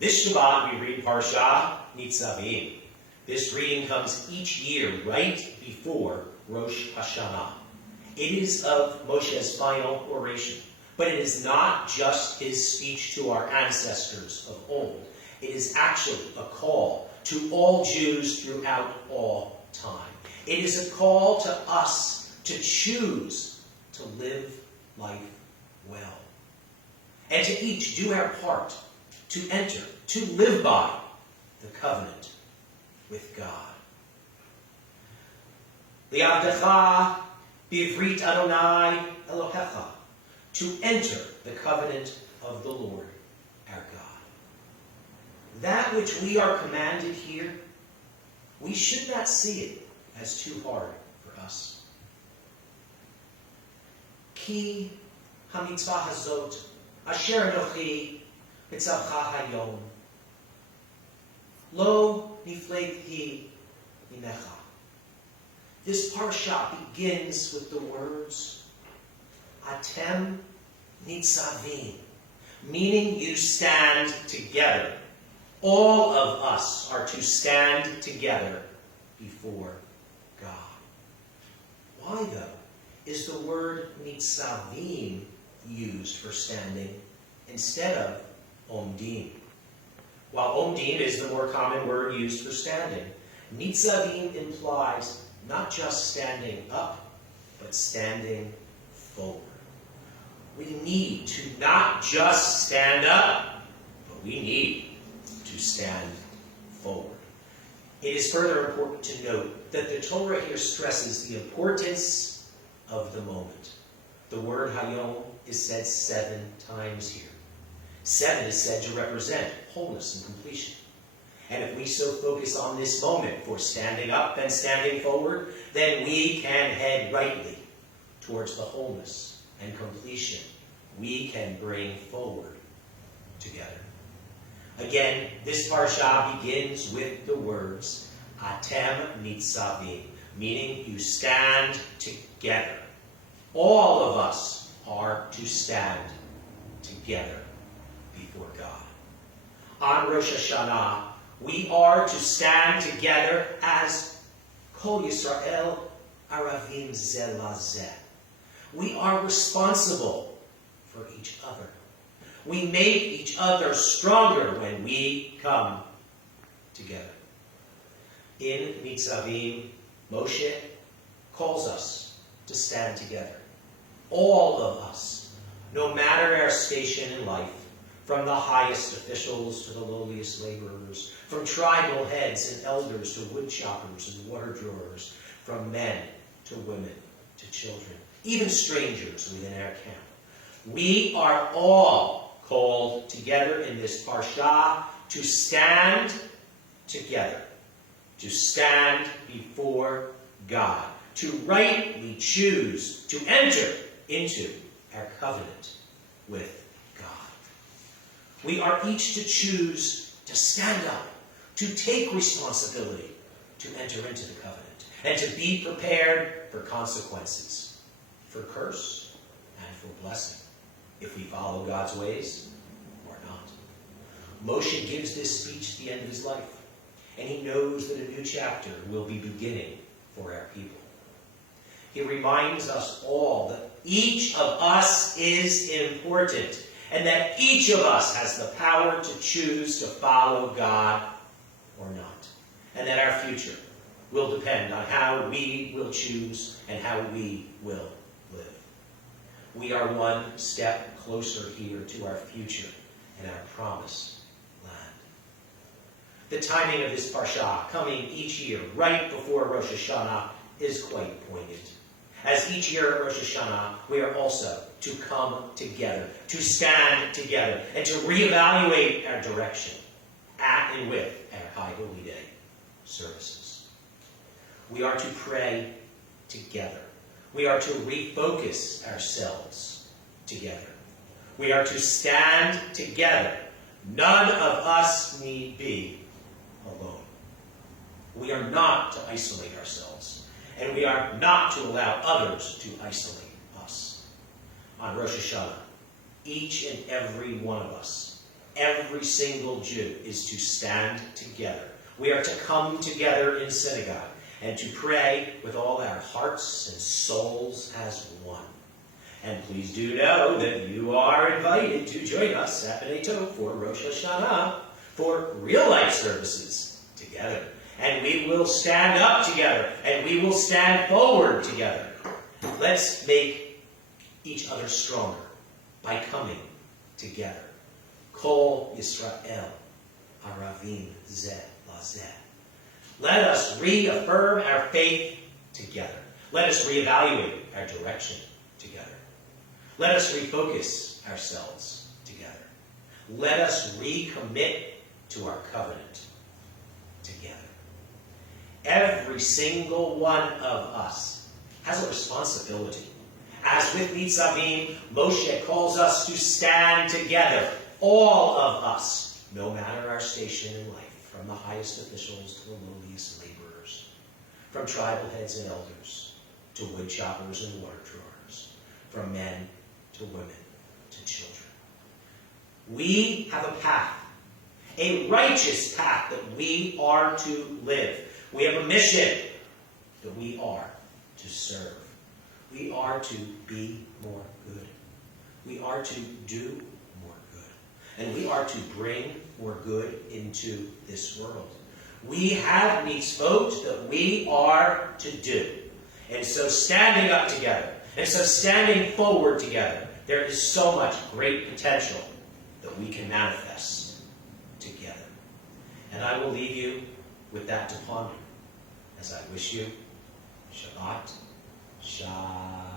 This Shabbat we read Parsha Nitzavim. This reading comes each year right before Rosh Hashanah. It is of Moshe's final oration, but it is not just his speech to our ancestors of old. It is actually a call to all Jews throughout all time. It is a call to us to choose to live life well, and to each do our part to enter, to live by the covenant with God. Li'avdecha bivrit Adonai Elohecha, to enter the covenant of the Lord our God. That which we are commanded here, we should not see it as too hard for us. Ki hamitzvah hazot asher anochi mitzavcha hayom lo nifleit hi minecha. This parsha begins with the words Atem Nitzavim, meaning you stand together. All of us are to stand together before God. Why, though, is the word Nitzavim used for standing instead of Omdim? While Omdim is the more common word used for standing, Nitzavim implies not just standing up, but standing forward. We need to not just stand up, but we need to stand forward. It is further important to note that the Torah here stresses the importance of the moment. The word Hayom is said 7 times here. 7 is said to represent wholeness and completion. And if we so focus on this moment for standing up and standing forward, then we can head rightly towards the wholeness and completion we can bring forward together. Again, this parsha begins with the words Atem Nitzavim, meaning you stand together. All of us are to stand together before God. On Rosh Hashanah, we are to stand together as Kol Yisrael Aravim Zeh LaZeh. We are responsible for each other. We make each other stronger when we come together. In Nitzavim, Moshe calls us to stand together. All of us, no matter our station in life, from the highest officials to the lowliest laborers, from tribal heads and elders to wood choppers and water drawers, from men to women to children, even strangers within our camp. We are all called together in this parsha to stand together, to stand before God, to rightly choose to enter into our covenant with God. We are each to choose to stand up, to take responsibility, to enter into the covenant, and to be prepared for consequences, for curse and for blessing, if we follow God's ways or not. Moshe gives this speech at the end of his life, and he knows that a new chapter will be beginning for our people. He reminds us all that each of us is important, and that each of us has the power to choose to follow God or not, and that our future will depend on how we will choose and how we will live. We are one step closer here to our future and our promised land. The timing of this parsha, coming each year right before Rosh Hashanah, is quite poignant. As each year at Rosh Hashanah, we are also to come together, to stand together, and to reevaluate our direction at and with our High Holy Day services. We are to pray together. We are to refocus ourselves together. We are to stand together. None of us need be alone. We are not to isolate ourselves, and we are not to allow others to isolate us. On Rosh Hashanah, each and every one of us, every single Jew is to stand together. We are to come together in synagogue and to pray with all our hearts and souls as one. And please do know that you are invited to join us at Bnai for Rosh Hashanah for real-life services together. And we will stand up together, and we will stand forward together. Let's make each other stronger by coming together. Kol Yisrael, Aravim Zeh Lazeh. Let us reaffirm our faith together. Let us reevaluate our direction together. Let us refocus ourselves together. Let us recommit to our covenant together. Every single one of us has a responsibility. As with Nitzavim, Moshe calls us to stand together, all of us, no matter our station in life, from the highest officials to the lowliest laborers, from tribal heads and elders to wood choppers and water drawers, from men to women to children. We have a path, a righteous path that we are to live. We have a mission that we are to serve. We are to be more good. We are to do more good. And we are to bring more good into this world. We have mitzvot that we are to do. And so standing up together, and so standing forward together, there is so much great potential that we can manifest together. And I will leave you with that to ponder as I wish you Shabbat Shalom.